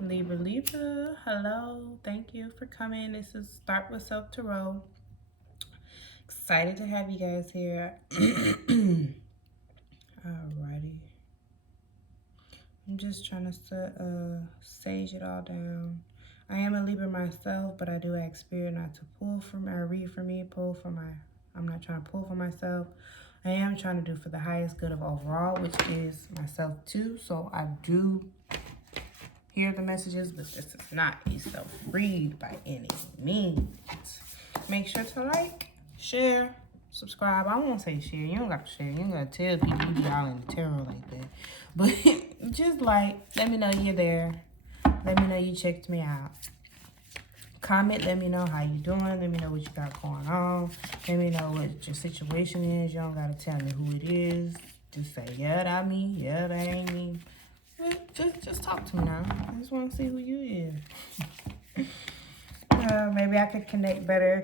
Libra, Libra, hello. Thank you for coming. This is Start With Self Tarot. Excited to have you guys here. Alrighty. I'm just trying to sage it all down. I am a Libra myself, but I do ask Spirit not to pull from or read for me, pull for my. I'm not trying to pull for myself. I am trying to do for the highest good of overall, which is myself too. So I do hear the messages, but this is not a self-read by any means. Make sure to like, share, subscribe. I won't say share. You don't got to share. You don't got to tell people you be all in the tarot like that. But just like, let me know you're there. Let me know you checked me out. Comment, let me know how you doing. Let me know what you got going on. Let me know what your situation is. You don't got to tell me who it is. Just say, yeah, that me. Yeah, that ain't me. Just talk to me now. I just want to see who you is. Maybe I could connect better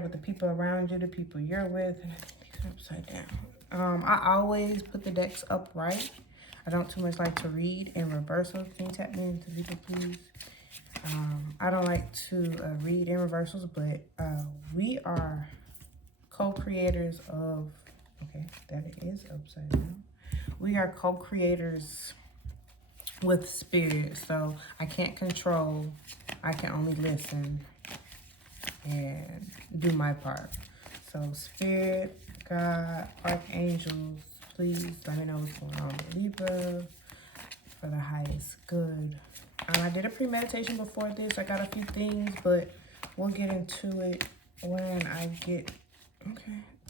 with the people around you, the people you're with. And I think these are upside down. I always put the decks upright. I don't too much like to read in reversals. Can you tap me into people, please? I don't like to read in reversals, but we are co-creators of, okay, that is upside down. We are co-creators with Spirit, so I can't control. I can only listen and do my part. So Spirit, God, Archangels, please let me know what's going on with Libra for the highest good. I did a pre-meditation before this. I got a few things, but we'll get into it when I get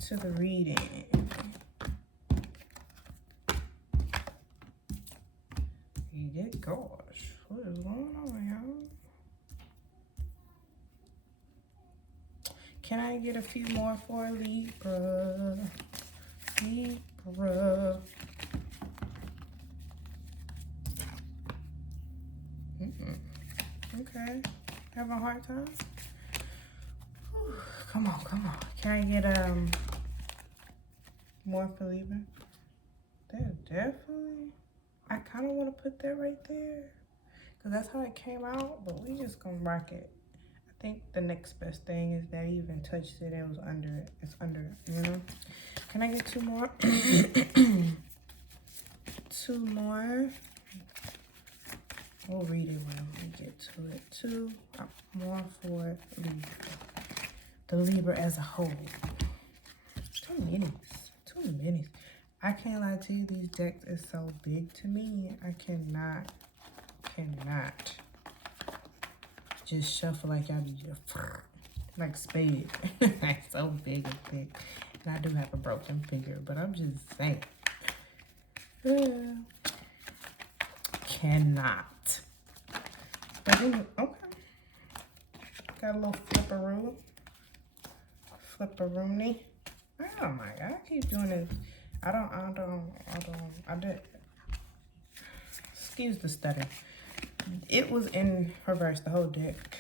to the reading. Gosh, what is going on, y'all? Can I get a few more for Libra? Libra. Okay. Having a hard time? Whew. Come on. Can I get more for Libra? They're definitely. I kind of want to put that right there because that's how it came out, but we just gonna rock it. I think the next best thing is that he even touched it and it was under it. It's under it, you know? Can I get two more? Two more. We'll read it when we get to it. Two more for Libra. The Libra as a whole. Too many. I can't lie to you, these decks is so big to me. I cannot just shuffle like I be like spade. Like so big and thick. And I do have a broken finger, but I'm just saying. Cannot. But anyway, okay. Got a little flipperoonie. Oh my God, I keep doing this. I did. Excuse the stutter. It was in reverse, the whole deck.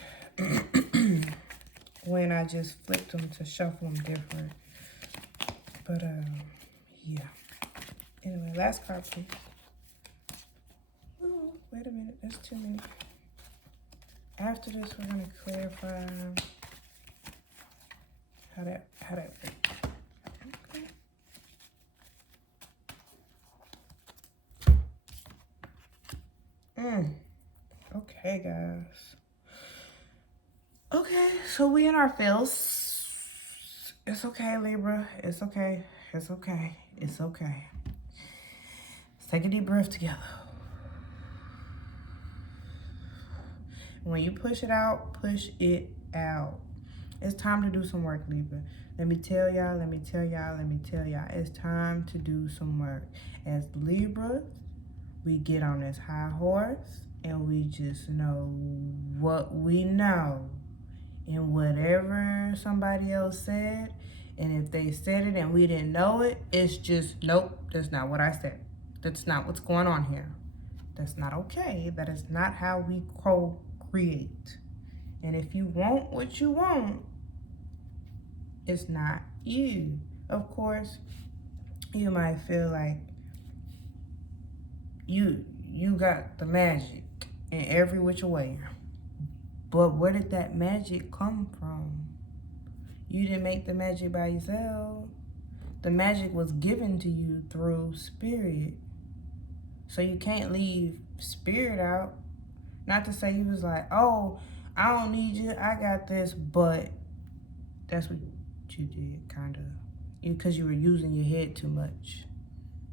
When I just flipped them to shuffle them different. But, yeah. Anyway, last card, please. Ooh, wait a minute, there's too many. After this, we're gonna clarify how that works. Okay, guys. Okay, so we in our feels. It's okay, Libra. It's okay. Let's take a deep breath together. When you push it out, push it out. It's time to do some work, Libra. Let me tell y'all. It's time to do some work. As Libra, we get on this high horse and we just know what we know. And whatever somebody else said, and if they said it and we didn't know it, it's just, nope, that's not what I said. That's not what's going on here. That's not okay. That is not how we co-create. And if you want what you want, it's not you. Of course, you might feel like you got the magic. in every which way. But where did that magic come from? You didn't make the magic by yourself. The magic was given to you through spirit. So you can't leave spirit out. Not to say he was like, oh, I don't need you, I got this, but that's what you did, kind of. Because you were using your head too much.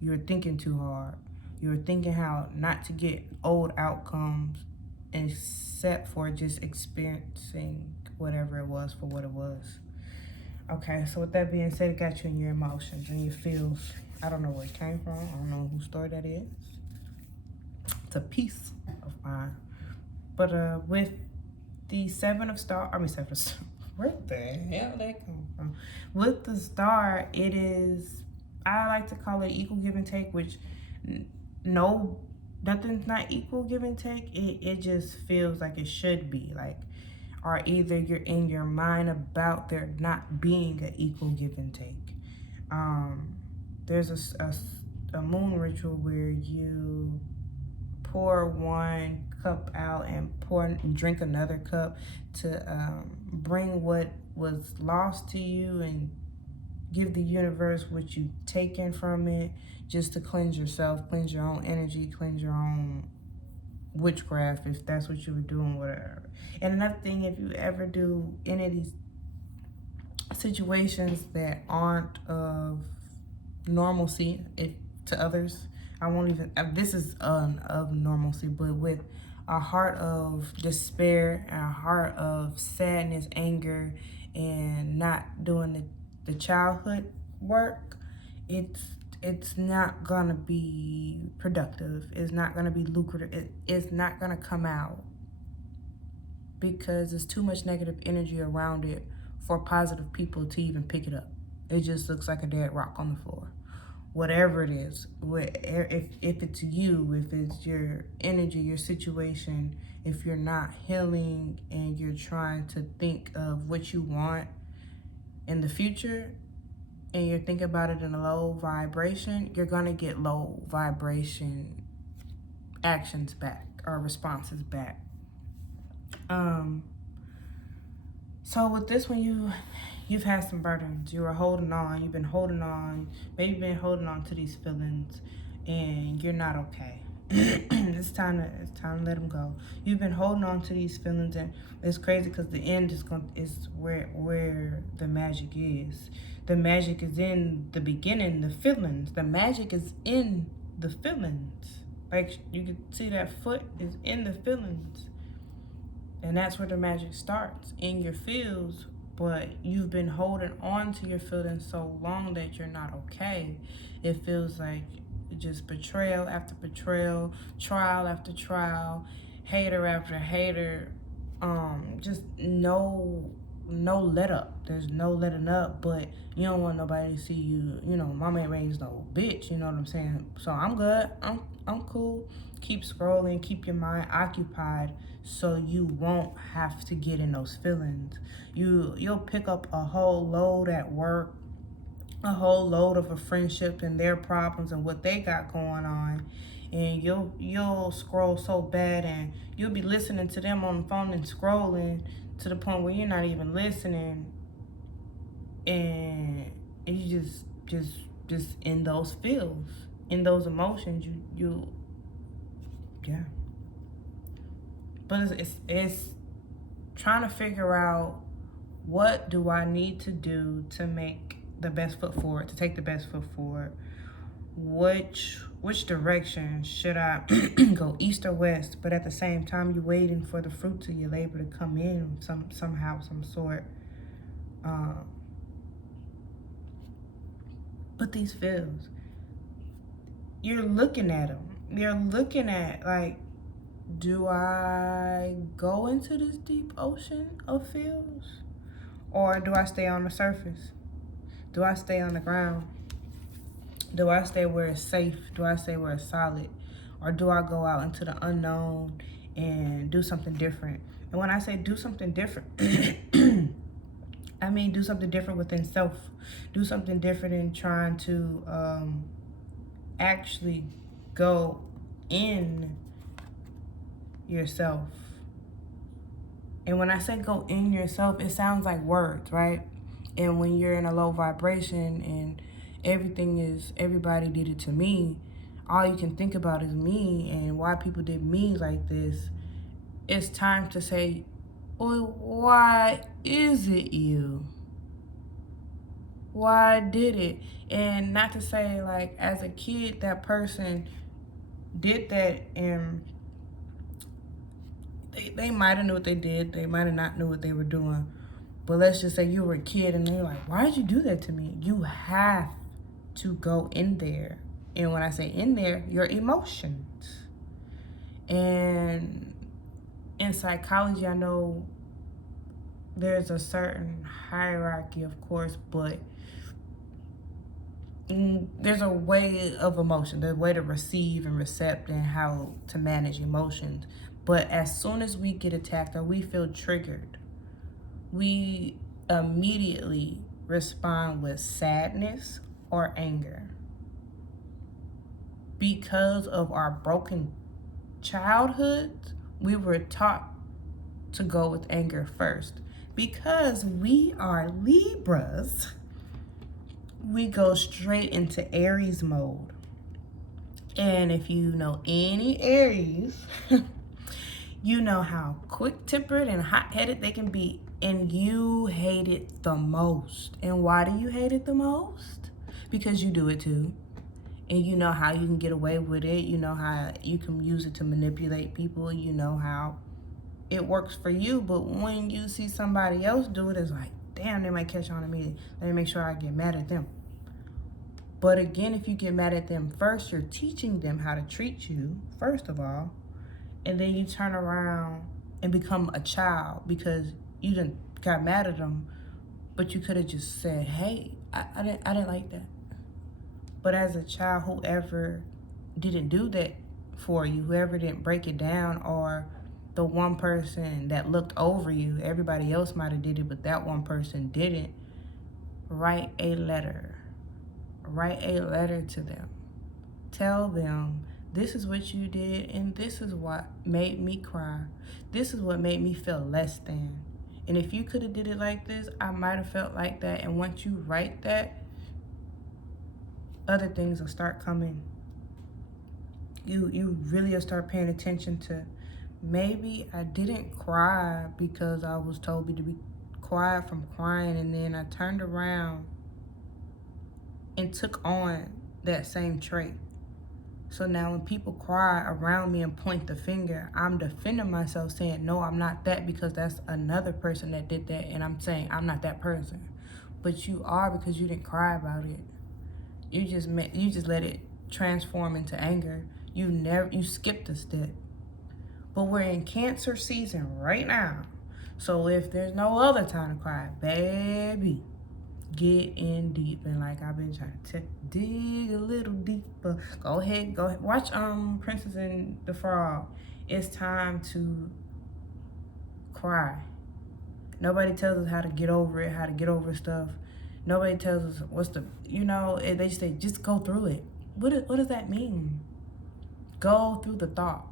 You were thinking too hard. You were thinking how not to get old outcomes except for just experiencing whatever it was for what it was. Okay, so with that being said, it got you in your emotions and your feels. I don't know where it came from. I don't know whose story that is. It's a piece of mine. But with the Seven of Stars, where the hell that come from? With the Star, it is, I like to call it equal give and take, which no, nothing's not equal give and take. It just feels like it should be. Like, or either you're in your mind about there not being an equal give and take. There's a moon ritual where you pour one cup out and drink another cup to bring what was lost to you and give the universe what you've taken from it, just to cleanse yourself, cleanse your own energy, cleanse your own witchcraft, if that's what you were doing, whatever. And another thing, if you ever do any of these situations that aren't of normalcy to others, I won't even, this is of normalcy, but with a heart of despair and a heart of sadness, anger, and not doing the childhood work, it's not gonna be productive. It's not gonna be lucrative. It's not gonna come out because there's too much negative energy around it for positive people to even pick it up. It just looks like a dead rock on the floor. Whatever it is, if it's you, if it's your energy, your situation, if you're not healing and you're trying to think of what you want in the future and you're thinking about it in a low vibration, you're gonna get low vibration actions back or responses back. So with this one, you've had some burdens. You were holding on. You've been holding on. Maybe you've been holding on to these feelings, and you're not okay. It's time to let them go. You've been holding on to these feelings, and it's crazy because the end is where the magic is. The magic is in the beginning. The feelings. The magic is in the feelings. Like you can see that foot is in the feelings. And that's where the magic starts, in your feels, but you've been holding on to your feelings so long that you're not okay. It feels like just betrayal after betrayal, trial after trial, hater after hater, just no let up. There's no letting up, but you don't want nobody to see you, mama ain't raised no bitch, you know what I'm saying? So I'm good, I'm cool. Keep scrolling, keep your mind occupied so you won't have to get in those feelings. You'll pick up a whole load at work, a whole load of a friendship and their problems and what they got going on, and you'll scroll so bad and you'll be listening to them on the phone and scrolling to the point where you're not even listening, and you just in those feels, in those emotions, yeah. But it's trying to figure out, what do I need to do to make the best foot forward, to take the best foot forward? Which direction should I go, east or west? But at the same time, you're waiting for the fruits of your labor to come in somehow, some sort. But these feels, you're looking at them. You're looking at, like, do I go into this deep ocean of feels? Or do I stay on the surface? Do I stay on the ground? Do I stay where it's safe? Do I stay where it's solid? Or do I go out into the unknown and do something different? And when I say do something different, I mean do something different within self. Do something different in trying to actually go in yourself. And when I say go in yourself, it sounds like words, right? And when you're in a low vibration and everybody did it to me, all you can think about is me and why people did me like this. It's time to say, well, why is it you? Why did it? And not to say, like, as a kid, that person did that and they might have knew what they did. They might have not knew what they were doing. But let's just say you were a kid and they're like, why did you do that to me? You have to go in there. And when I say in there, your emotions. And in psychology, I know there's a certain hierarchy, of course, but there's a way of emotion, there's a way to receive and accept and how to manage emotions. But as soon as we get attacked or we feel triggered, we immediately respond with sadness or anger. Because of our broken childhoods, we were taught to go with anger first. Because we are Libras, we go straight into Aries mode. And if you know any Aries, you know how quick-tempered and hot-headed they can be. And you hate it the most. And why do you hate it the most? Because you do it too. And you know how you can get away with it. You know how you can use it to manipulate people. You know how it works for you. But when you see somebody else do it, it's like, damn, they might catch on to me. Let me make sure I get mad at them. But again, if you get mad at them first, you're teaching them how to treat you, first of all. And then you turn around and become a child because you done got mad at them, but you could have just said, hey, I didn't like that. But as a child, whoever didn't do that for you, whoever didn't break it down, or the one person that looked over you, everybody else might have did it, but that one person didn't, write a letter. Write a letter to them. Tell them, this is what you did, and this is what made me cry. This is what made me feel less than. And if you could have did it like this, I might have felt like that. And once you write that, other things will start coming. You really will start paying attention to, maybe I didn't cry because I was told to be quiet from crying, and then I turned around and took on that same trait. So now when people cry around me and point the finger, I'm defending myself saying, no, I'm not that, because that's another person that did that. And I'm saying, I'm not that person. But you are, because you didn't cry about it. You just let it transform into anger. You skipped a step. But we're in Cancer season right now. So if there's no other time to cry, baby, get in deep. And like I've been trying to dig a little deeper. Go ahead. Watch Princess and the Frog. It's time to cry. Nobody tells us how to get over it, how to get over stuff. Nobody tells us what's the, they say just go through it. What does that mean? Go through the thought.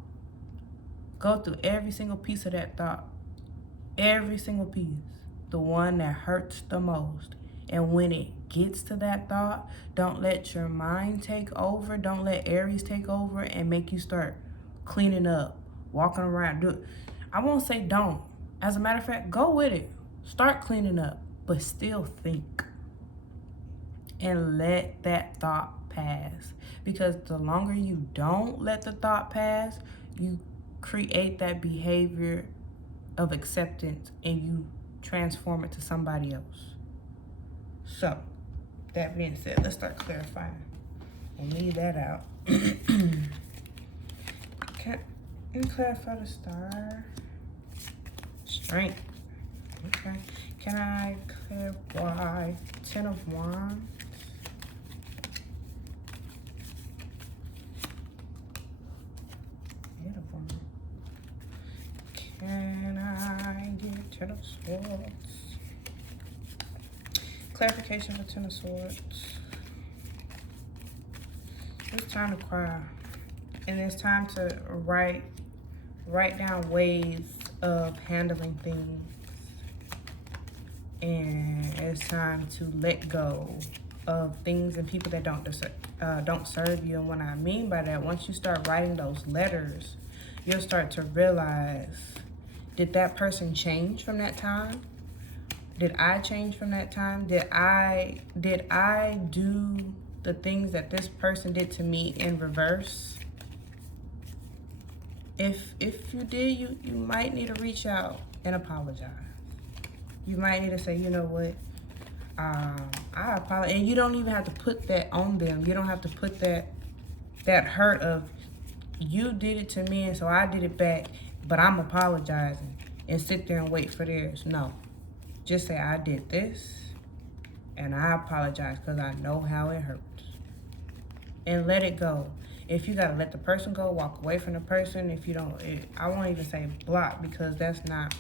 Go through every single piece of that thought. Every single piece. The one that hurts the most. And when it gets to that thought, don't let your mind take over. Don't let Aries take over and make you start cleaning up, walking around. Do it. I won't say don't. As a matter of fact, go with it. Start cleaning up, but still think. And let that thought pass. Because the longer you don't let the thought pass, you create that behavior of acceptance and you transform it to somebody else. So, that being said, let's start clarifying. We'll leave that out. Can you clarify the star? Strength. Okay. Can I clarify 10 of Wands? Can I get 10 of Swords? Clarification for 10 of Swords. It's time to cry. And it's time to write write down ways of handling things. And it's time to let go of things and people that don't serve you. And what I mean by that, once you start writing those letters, you'll start to realize, did that person change from that time? Did I change from that time? Did I do the things that this person did to me in reverse? If you did, you might need to reach out and apologize. You might need to say, you know what, I apologize. And you don't even have to put that on them. You don't have to put that hurt of, you did it to me and so I did it back, but I'm apologizing, and sit there and wait for theirs. No. Just say, I did this and I apologize because I know how it hurts. And let it go. If you got to let the person go, walk away from the person. If you don't, I won't even say block, because that's not,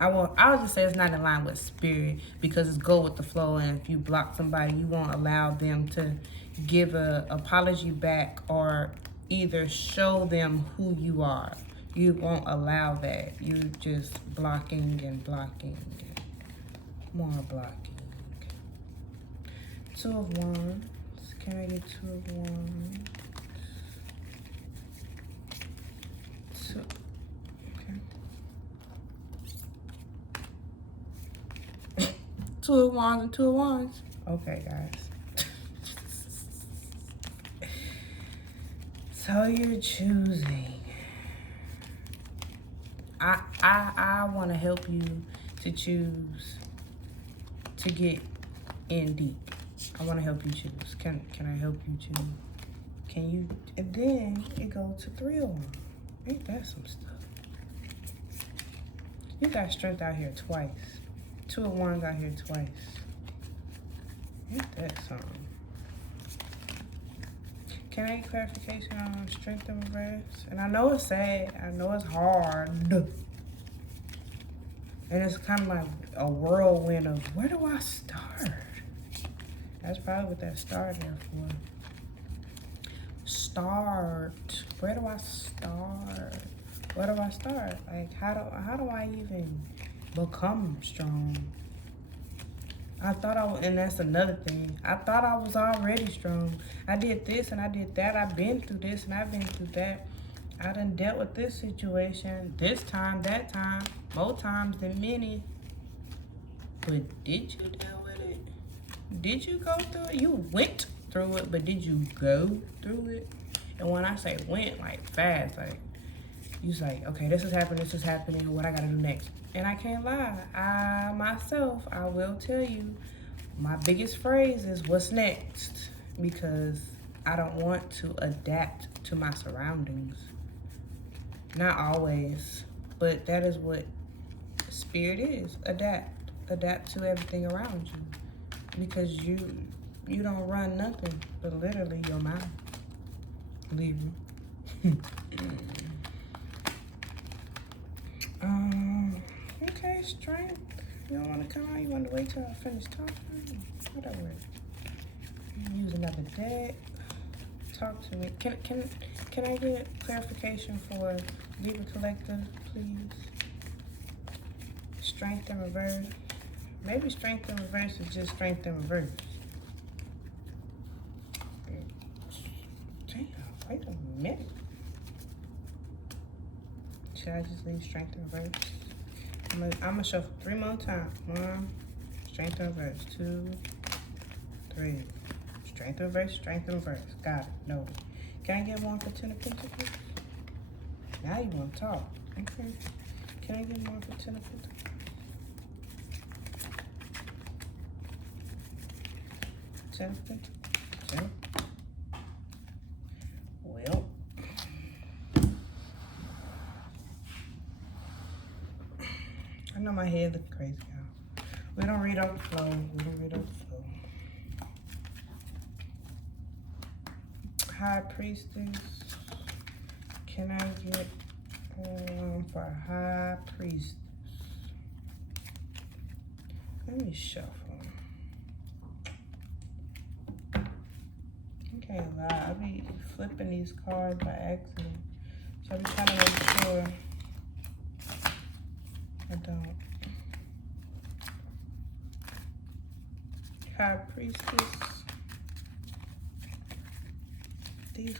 I'll just say it's not in line with spirit, because it's go with the flow. And if you block somebody, you won't allow them to give a apology back or either show them who you are. You won't allow that. You're just blocking and blocking and more blocking. 2 of Wands. Can I get 2 of Wands? 2. Okay. 2 of Wands and 2 of Wands. Okay, guys. So you're choosing. I want to help you to choose to get in deep. I want to help you choose. Can I help you choose? Can you? And then it goes to 3 of Wands. Ain't that some stuff? You got strength out here twice. 2 of Wands out here twice. Ain't that something? Can I get clarification on strength and regress? And I know it's sad. I know it's hard. And it's kind of like a whirlwind of, where do I start? That's probably what that star there for. Start. Where do I start? Where do I start? Like, how do I even become strong? I thought and that's another thing. I thought I was already strong. I did this and I did that. I've been through this and I've been through that. I done dealt with this situation, this time, that time, more times than many. But did you deal with it? Did you go through it? You went through it, but did you go through it? And when I say went, like fast, like, you was like, okay, this is happening, what I gotta do next? And I can't lie, I will tell you, my biggest phrase is, what's next? Because I don't want to adapt to my surroundings. Not always, but that is what spirit is, adapt. Adapt to everything around you. Because you don't run nothing but literally your mouth. Libra. Okay, strength. You don't want to come out? You want to wait till I finish talking? Whatever. Use another deck. Talk to me. Can I get clarification for Libra Collective, please? Strength in reverse. Maybe strength in reverse is just strength in reverse. Damn, wait a minute. Should I just leave strength in reverse? I'm gonna shuffle 3 more times. 1, strength in reverse. 2, 3. Strength in reverse, strength in reverse. Got it. No. Can I get 1 for 10 of Pentacles? Now you want to talk. Okay. Can I get 1 for 10 of Pentacles? 10 of Pentacles. 10. Well. I know my head looks crazy, y'all. We don't read on the flow. We don't read on the flow. High Priestess. Can I get for High Priestess? Let me shuffle. I can't lie. I be flipping these cards by accident. So I'm trying to make sure I don't. High Priestess. These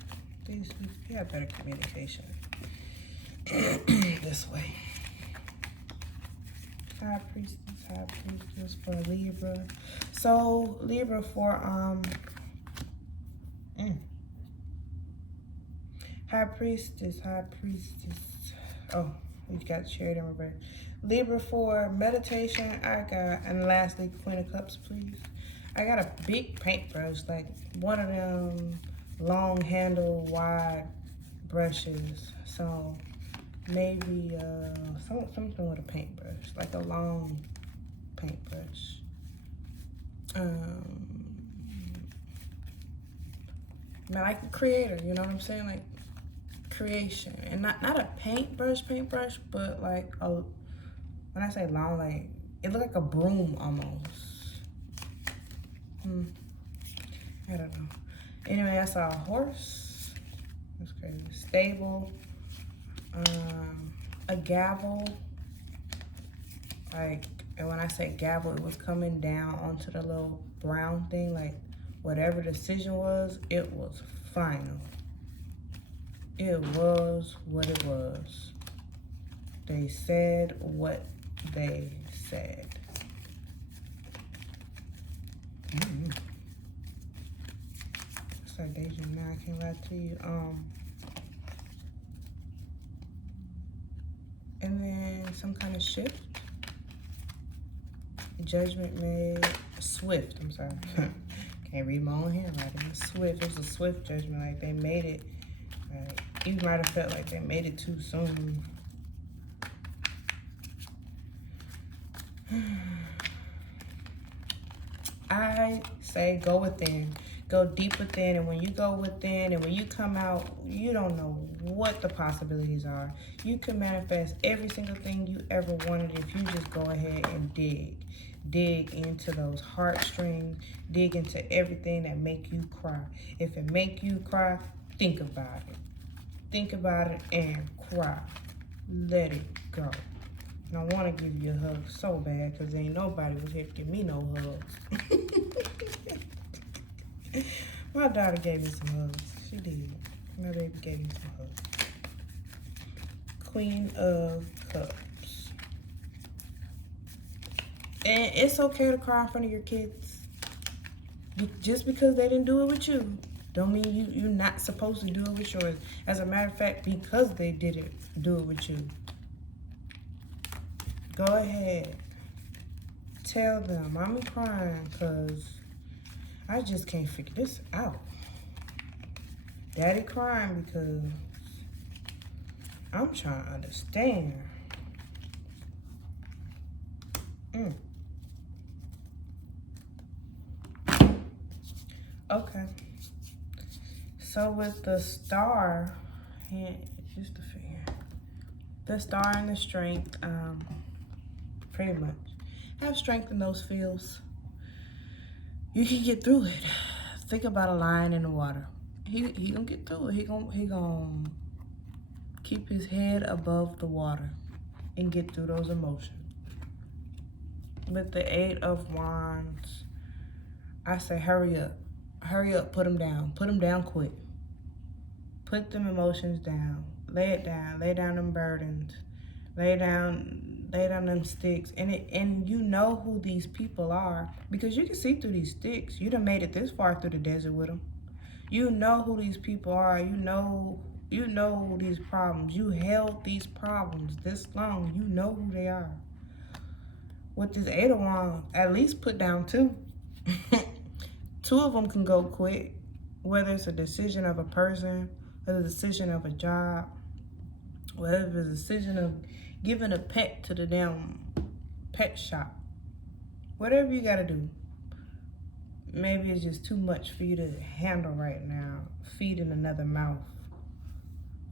you have better communication this way. High Priestess for Libra. So Libra for High Priestess. Oh, we got shared in reverse. Libra for meditation. I got, and lastly, Queen of Cups, please. I got a big paintbrush, like one of them long handle, wide brushes. So maybe something with a paintbrush, like a long paintbrush. Like a creator, you know what I'm saying? Like creation, and not a paintbrush, but like a, when I say long, like it looked like a broom almost. I don't know. Anyway, I saw a horse. That's crazy. Stable. A gavel. Like, and when I say gavel, it was coming down onto the little brown thing. Like, whatever decision was, it was final. It was what it was. They said what they said. It's like Deja now, I can't lie to you. And then some kind of shift. Judgment made. Swift, I'm sorry. Can't read my own handwriting. Swift, it was a swift judgment. Like they made it. You might have felt like they made it too soon. I say go within. Go deep within, and when you go within and when you come out, you don't know what the possibilities are. You can manifest every single thing you ever wanted if you just go ahead and dig. Dig into those heartstrings. Dig into everything that make you cry. If it make you cry, think about it. Think about it and cry. Let it go. And I want to give you a hug so bad because ain't nobody was here to give me no hugs. My daughter gave me some hugs. She did. My baby gave me some hugs. Queen of Cups. And it's okay to cry in front of your kids. Just because they didn't do it with you, don't mean you're not supposed to do it with yours. As a matter of fact, because they didn't do it with you, go ahead. Tell them, I'm crying because I just can't figure this out. Daddy crying because I'm trying to understand. Okay. So with the star, just a figure. The star and the strength, pretty much. Have strength in those fields. You can get through it. Think about a lion in the water. He gonna get through it. He gonna keep his head above the water and get through those emotions. With the 8 of Wands, I say hurry up. Hurry up, put them down. Put them down quick. Put them emotions down. Lay it down. Lay down them burdens. Lay down them sticks. And you know who these people are because you can see through these sticks. You done made it this far through the desert with them. You know who these people are. You know these problems. You held these problems this long. You know who they are. With this 8 of Wands, at least put down 2. 2 of them can go quick, whether it's a decision of a person, whether it's a decision of a job, whether it's a decision of giving a pet to the damn pet shop. Whatever you gotta do. Maybe it's just too much for you to handle right now, feeding another mouth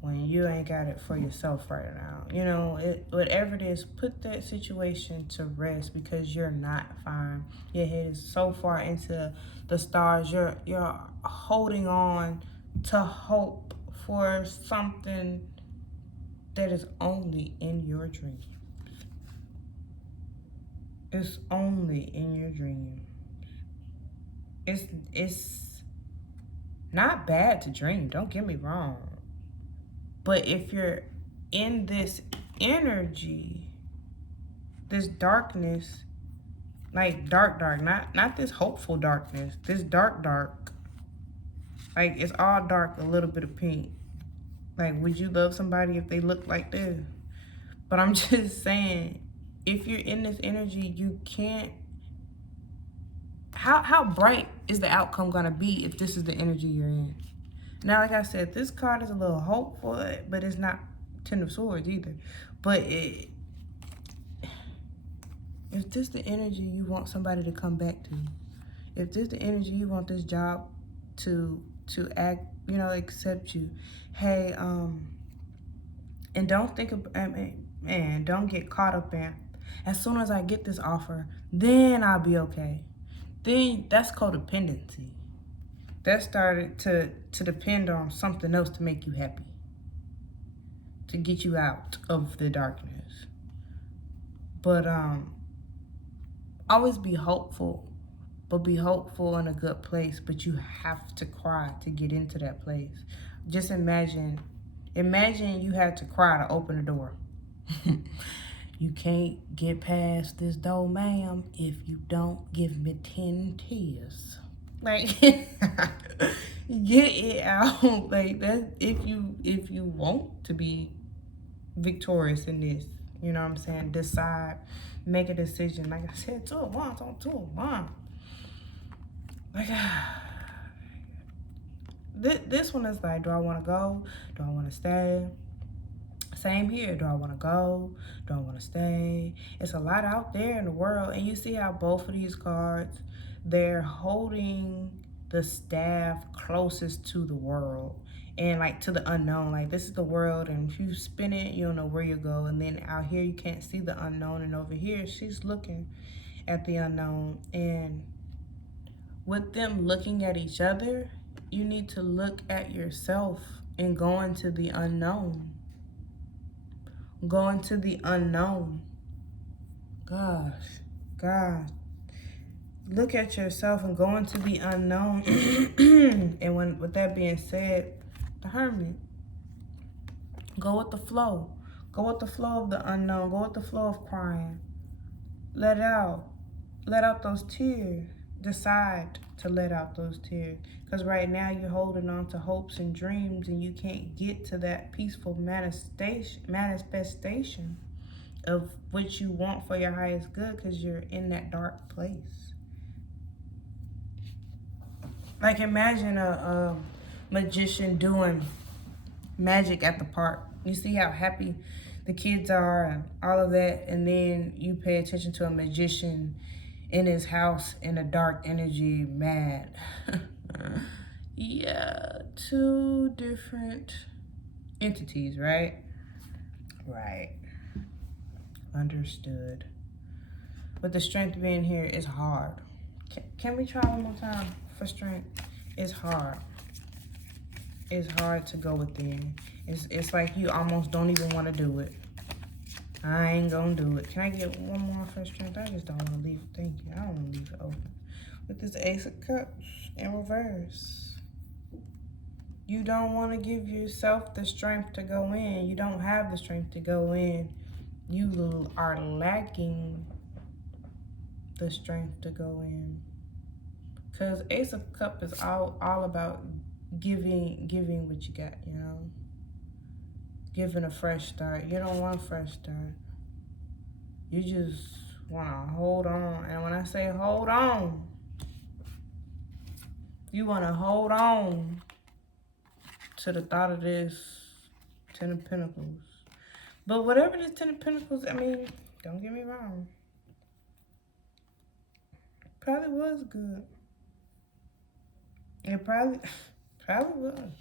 when you ain't got it for yourself right now. You know, whatever it is, put that situation to rest because you're not fine. Your head is so far into the stars. You're holding on to hope for something that is only in your dream. It's only in your dream. It's not bad to dream, don't get me wrong. But if you're in this energy, this darkness, like dark, not this hopeful darkness, this dark. Like it's all dark, a little bit of pink. Like, would you love somebody if they looked like this? But I'm just saying, if you're in this energy, you can't. How bright is the outcome gonna be if this is the energy you're in? Now, like I said, this card is a little hopeful, but it's not Ten of Swords either. But if this the energy you want somebody to come back to, if this the energy you want this job to act, you know, accept you, hey, and don't think of, man, don't get caught up in, as soon as I get this offer, then I'll be okay. Then that's codependency. That started to depend on something else to make you happy, to get you out of the darkness. But always be hopeful, but be hopeful in a good place. But you have to cry to get into that place. Just imagine you had to cry to open the door. You can't get past this door, ma'am, if you don't give me 10 tears. Like, get it out. Like, that, if you want to be victorious in this, you know what I'm saying? Decide, make a decision. Like I said, 2 of Wands on 2 of Wands. Like, this one is like, do I want to go? Do I want to stay? Same here. Do I want to go? Do I want to stay? It's a lot out there in the world. And you see how both of these cards, they're holding the staff closest to the world. And like to the unknown. Like, this is the world, and if you spin it, you don't know where you go. And then out here, you can't see the unknown. And over here, she's looking at the unknown. And with them looking at each other, you need to look at yourself and go into the unknown. Go into the unknown. Gosh. Look at yourself and go into the unknown. And with that being said, the Hermit. Go with the flow. Go with the flow of the unknown. Go with the flow of crying. Let out. Let out those tears. Decide to let out those tears. Because right now you're holding on to hopes and dreams, and you can't get to that peaceful manifestation of what you want for your highest good, because you're in that dark place. Like, imagine a magician doing magic at the park. You see how happy the kids are and all of that, and then you pay attention to a magician in his house in a dark energy, mad. Yeah, 2 different entities, right? Right. Understood. But the strength being here is hard. Can we try one more time for strength? It's hard. It's hard to go within. It's like you almost don't even want to do it. I ain't gonna do it. Can I get one more for strength? I just don't want to leave it. Thank you. I don't want to leave it open. With this Ace of Cups in reverse. You don't want to give yourself the strength to go in. You don't have the strength to go in. You are lacking the strength to go in. Because Ace of Cups is all about giving what you got, you know? Giving a fresh start. You don't want a fresh start. You just want to hold on. And when I say hold on, you want to hold on to the thought of this 10 of Pentacles. But whatever this 10 of Pentacles, I mean, don't get me wrong. Probably was good. It probably was.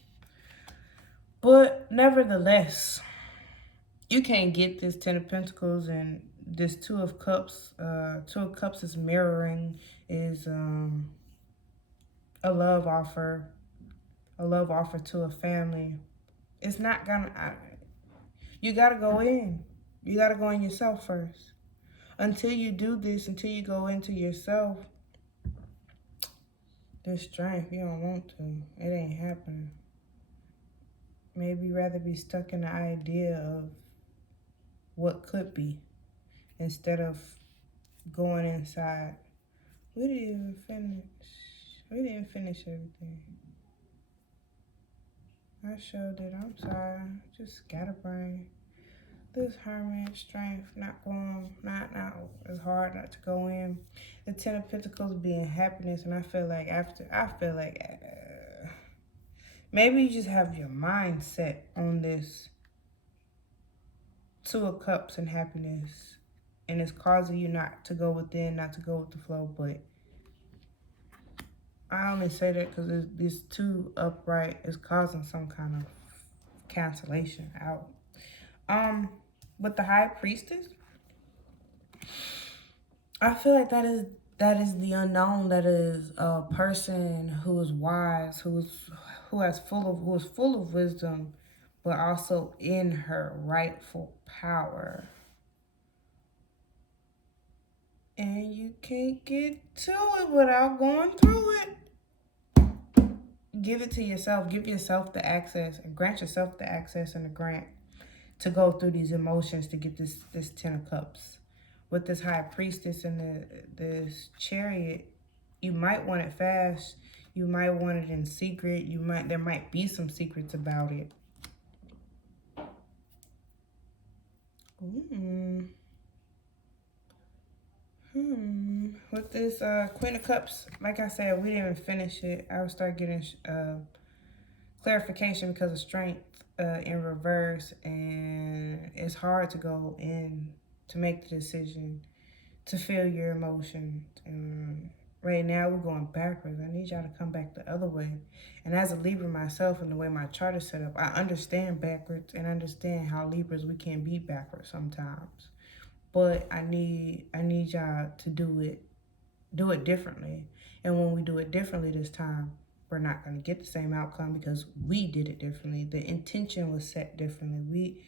But nevertheless, you can't get this 10 of Pentacles and this 2 of Cups. 2 of Cups is mirroring, is a love offer to a family. It's not gonna, You got to go in. You got to go in yourself first. Until you do this, until you go into yourself, this strength, you don't want to. It ain't happening. Maybe rather be stuck in the idea of what could be instead of going inside. We didn't even finish. We didn't finish everything. I showed it. I'm sorry. Just scatterbrain. This hermit strength not going, not it's hard not to go in. The Ten of Pentacles being happiness, and I feel like maybe you just have your mind set on this Two of Cups and happiness, and it's causing you not to go within, not to go with the flow. But I only say that because this two upright is causing some kind of cancellation out. With the High Priestess, I feel like that is the unknown. That is a person who is wise, who is full of wisdom, but also in her rightful power. And you can't get to it without going through it. Give it to yourself. Give yourself the access and grant yourself the access and the grant to go through these emotions to get this Ten of Cups. With this High Priestess and this Chariot, you might want it fast. You might want it in secret. There might be some secrets about it. With this Queen of Cups, like I said, we didn't finish it. I will start getting clarification because of strength in reverse, and it's hard to go in to make the decision to feel your emotions. And right now we're going backwards. I need y'all to come back the other way. And as a Libra myself, and the way my chart is set up, I understand backwards and understand how Libras we can be backwards sometimes. But I need y'all to do it differently. And when we do it differently this time, we're not going to get the same outcome because we did it differently. The intention was set differently.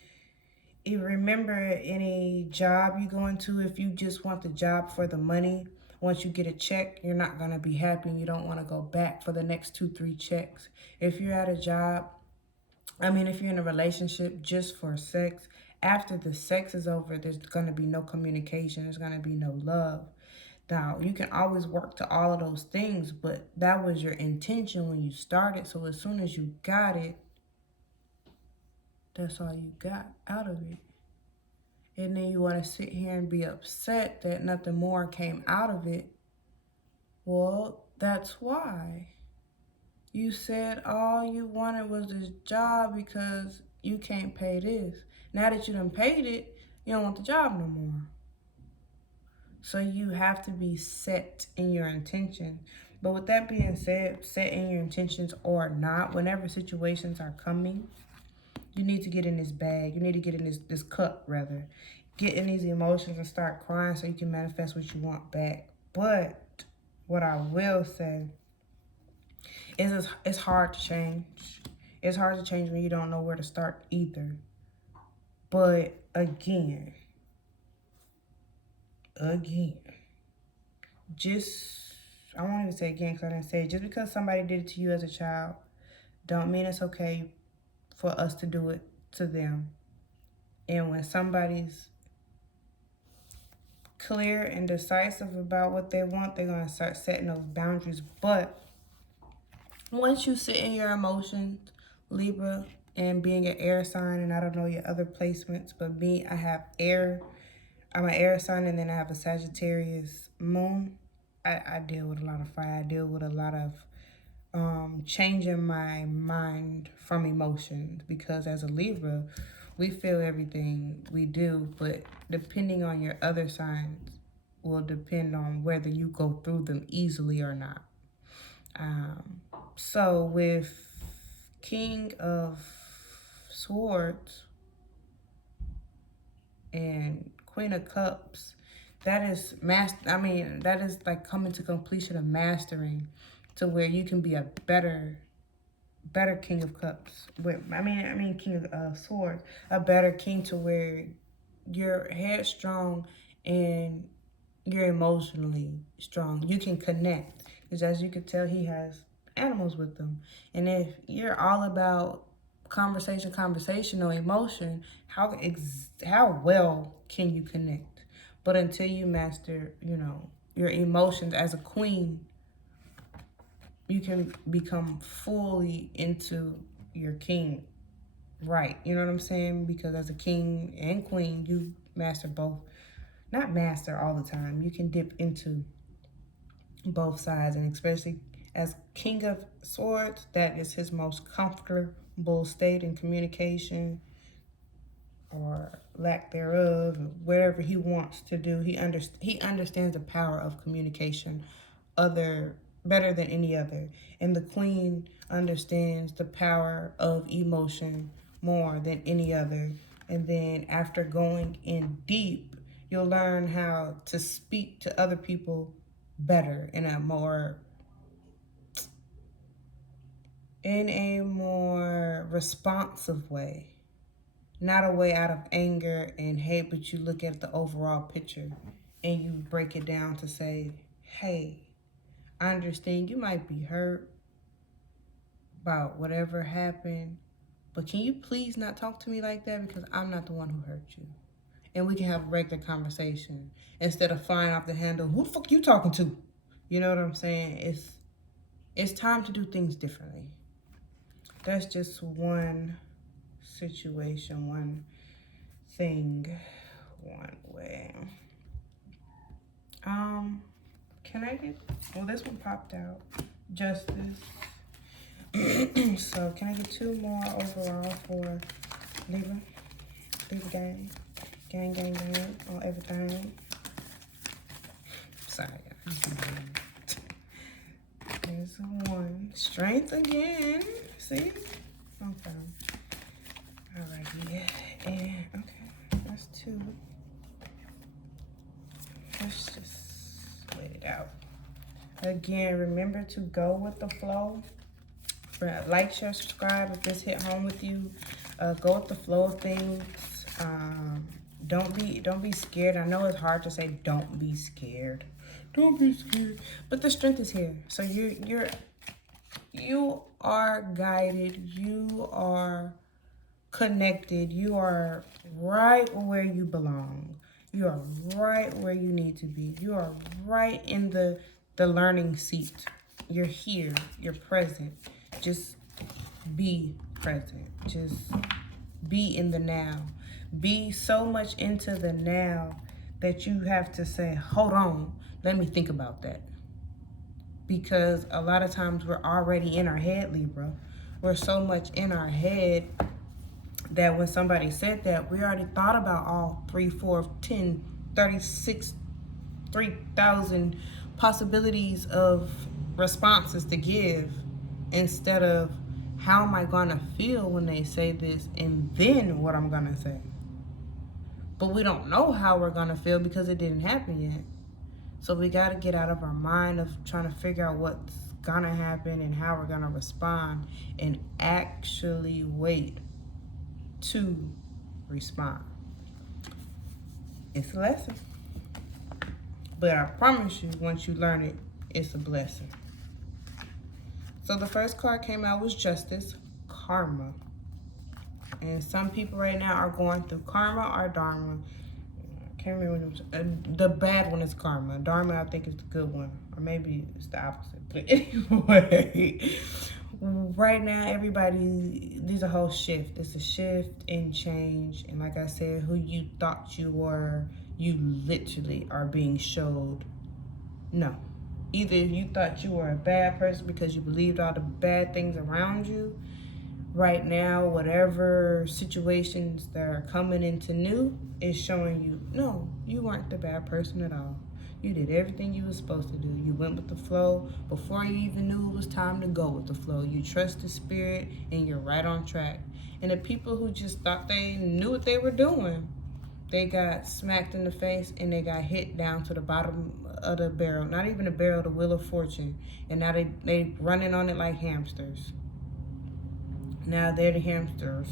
Remember, any job you go into, if you just want the job for the money, once you get a check, you're not going to be happy and you don't want to go back for the next 2-3 checks. If you're at a job, if you're in a relationship just for sex, after the sex is over, there's going to be no communication. There's going to be no love. Now, you can always work to all of those things, but that was your intention when you started. So as soon as you got it, that's all you got out of it. And then you want to sit here and be upset that nothing more came out of it. Well, that's why. You said all you wanted was this job because you can't pay this. Now that you done paid it, you don't want the job no more. So you have to be set in your intention. But with that being said, set in your intentions or not, whenever situations are coming, you need to get in this bag. You need to get in this cup, rather. Get in these emotions and start crying so you can manifest what you want back. But what I will say is it's hard to change. It's hard to change when you don't know where to start either. But again, I won't even say again because I didn't say it. Just because somebody did it to you as a child, don't mean it's okay for us to do it to them. And when somebody's clear and decisive about what they want, they're going to start setting those boundaries. But once you sit in your emotions, Libra, and being an air sign, and I don't know your other placements, but me, I have air. I'm an air sign, and then I have a Sagittarius moon. I deal with a lot of fire. I deal with a lot of changing my mind from emotions, because as a Libra, we feel everything we do, but depending on your other signs will depend on whether you go through them easily or not. So with King of Swords and Queen of Cups, that is that is like coming to completion of mastering, to where you can be a better better King of Cups. I mean King of Swords. A better king to where you're headstrong and you're emotionally strong. You can connect. Because as you could tell, he has animals with them. And if you're all about conversation, no emotion, how well can you connect? But until you master, your emotions as a queen, you can become fully into your king, right? You know what I'm saying? Because as a king and queen, you master both. Not master all the time. You can dip into both sides, and especially as King of Swords, that is his most comfortable state in communication or lack thereof, whatever he wants to do. He understands the power of communication better than any other. And the queen understands the power of emotion more than any other. And then after going in deep, you'll learn how to speak to other people better in a more responsive way. Not a way out of anger and hate, but you look at the overall picture and you break it down to say, hey, I understand you might be hurt about whatever happened, but can you please not talk to me like that, because I'm not the one who hurt you. And we can have a regular conversation instead of flying off the handle. Who the fuck you talking to? You know what I'm saying? It's time to do things differently. That's just one situation, one thing, one way. Can I get, well, this one popped out. Justice. So can I get 2 more overall for Libra? Libra gang. Gang on everything. Sorry, guys. There's 1. Strength again. See? Okay. Alrighty. And, okay. That's 2. Let's just wait it out. Again, remember to go with the flow. Like, share, subscribe if this hit home with you. Go with the flow of things. Don't be scared. I know it's hard to say don't be scared. Don't be scared. But the strength is here. So you are guided. You are connected. You are right where you belong. You are right where you need to be. You are right in the learning seat. You're here. You're present. Just be present. Just be in the now. Be so much into the now that you have to say, hold on, let me think about that. Because a lot of times we're already in our head, Libra. We're so much in our head that when somebody said that, we already thought about all 3, 4, 10, 36, 3,000 possibilities of responses to give, instead of how am I gonna feel when they say this and then what I'm gonna say. But we don't know how we're gonna feel because it didn't happen yet. So we gotta get out of our mind of trying to figure out what's gonna happen and how we're gonna respond, and actually wait to respond. It's a lesson. But I promise you, once you learn it, it's a blessing. So the first card came out was Justice, Karma. And some people right now are going through karma or dharma. I can't remember what it was. The bad one is karma. Dharma, I think, is the good one. Or maybe it's the opposite. But anyway, right now, there's a whole shift. It's a shift and change. And like I said, who you thought you were, you literally are being showed no. Either you thought you were a bad person because you believed all the bad things around you. Right now, whatever situations that are coming into new is showing you, no, you weren't the bad person at all. You did everything you were supposed to do. You went with the flow before you even knew it was time to go with the flow. You trust the spirit and you're right on track. And the people who just thought they knew what they were doing, they got smacked in the face and they got hit down to the bottom of the barrel. Not even the barrel, the wheel of fortune. And now they running on it like hamsters. Now they're the hamsters.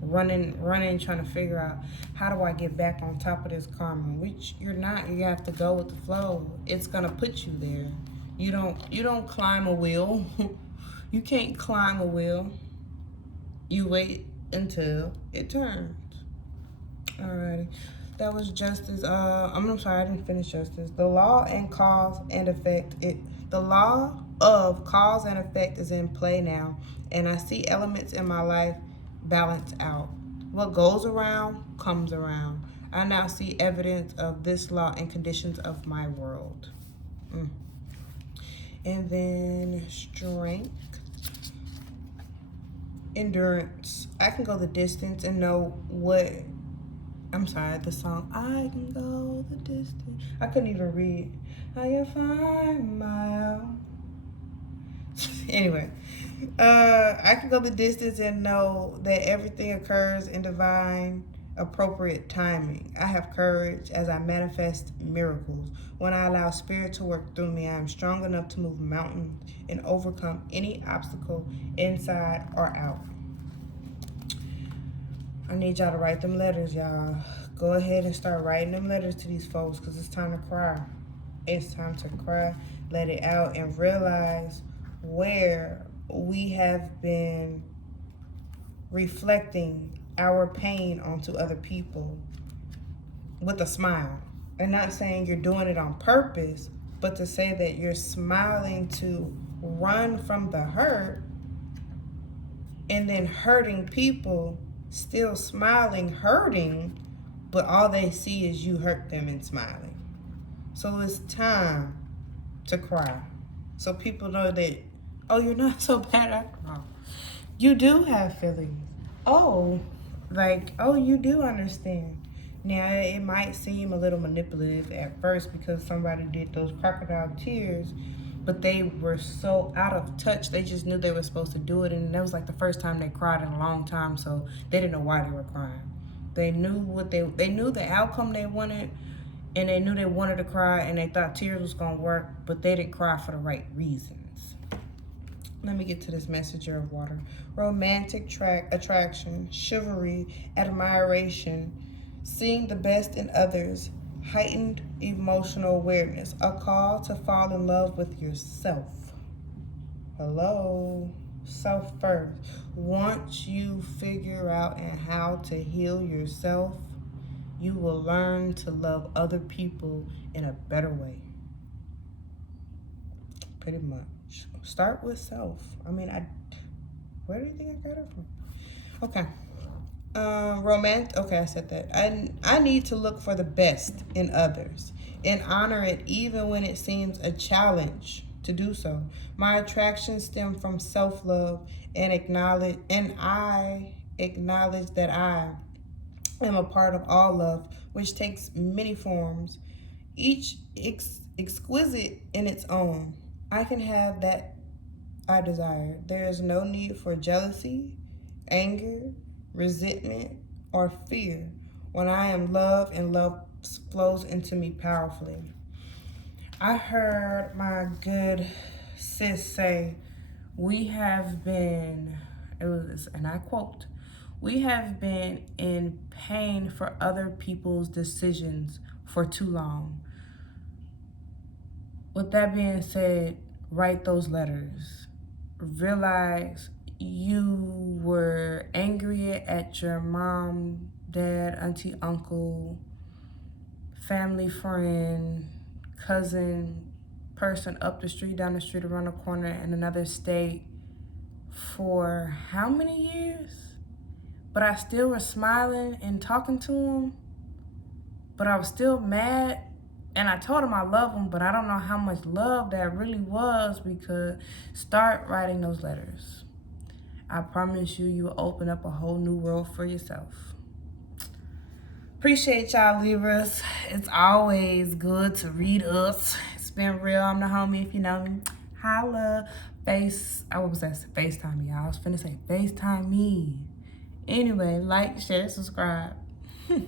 Running, trying to figure out how do I get back on top of this karma, which you're not. You have to go with the flow. It's gonna put you there. You don't climb a wheel. You can't climb a wheel. You wait until it turns. Alrighty. That was justice. I'm sorry, I didn't finish justice. The law and cause and effect. The law of cause and effect is in play now, and I see elements in my life balance out. What goes around comes around. I now see evidence of this law and conditions of my world. And then strength, endurance. I can go the distance and know what. I'm sorry, the song, I can go the distance. I couldn't even read. I can find my own. Anyway, I can go the distance and know that everything occurs in divine, appropriate timing. I have courage as I manifest miracles. When I allow spirit to work through me, I am strong enough to move mountains and overcome any obstacle inside or out. I need y'all to write them letters, y'all. Go ahead and start writing them letters to these folks, because it's time to cry. It's time to cry, let it out, and realize where we have been reflecting our pain onto other people with a smile. And not saying you're doing it on purpose, but to say that you're smiling to run from the hurt, and then hurting people still smiling, hurting, but all they see is you hurt them and smiling. So it's time to cry. So people know that, oh, you're not so bad after all. You do have feelings. Oh, you do understand. Now, it might seem a little manipulative at first because somebody did those crocodile tears, but they were so out of touch. They just knew they were supposed to do it, and that was like the first time they cried in a long time, so they didn't know why they were crying. They knew they knew the outcome they wanted, and they knew they wanted to cry, and they thought tears was gonna work, but they didn't cry for the right reasons. Let me get to this messenger of water. Romantic attraction, chivalry, admiration, seeing the best in others, heightened emotional awareness, a call to fall in love with yourself. Hello, self first. Once you figure out and how to heal yourself, you will learn to love other people in a better way. Pretty much. Start with self. Where do you think I got it from? Okay. Okay, I said that. I need to look for the best in others and honor it even when it seems a challenge to do so. My attractions stem from self-love and I acknowledge that I am a part of all love, which takes many forms, each exquisite in its own. I can have that I desire. There is no need for jealousy, anger, resentment, or fear when I am loved and love flows into me powerfully. I heard my good sis say, we have been, and I quote, we have been in pain for other people's decisions for too long. With that being said, write those letters. Realize you were angry at your mom, dad, auntie, uncle, family, friend, cousin, person up the street, down the street, around the corner, in another state for how many years? But I still was smiling and talking to him, but I was still mad. And I told him I love him, but I don't know how much love that really was, because start writing those letters. I promise you will open up a whole new world for yourself. Appreciate y'all, Libras. It's always good to read us. It's been real. I'm the homie, if you know me. Holla. FaceTime me, y'all. I was finna say FaceTime me. Anyway, like, share, subscribe.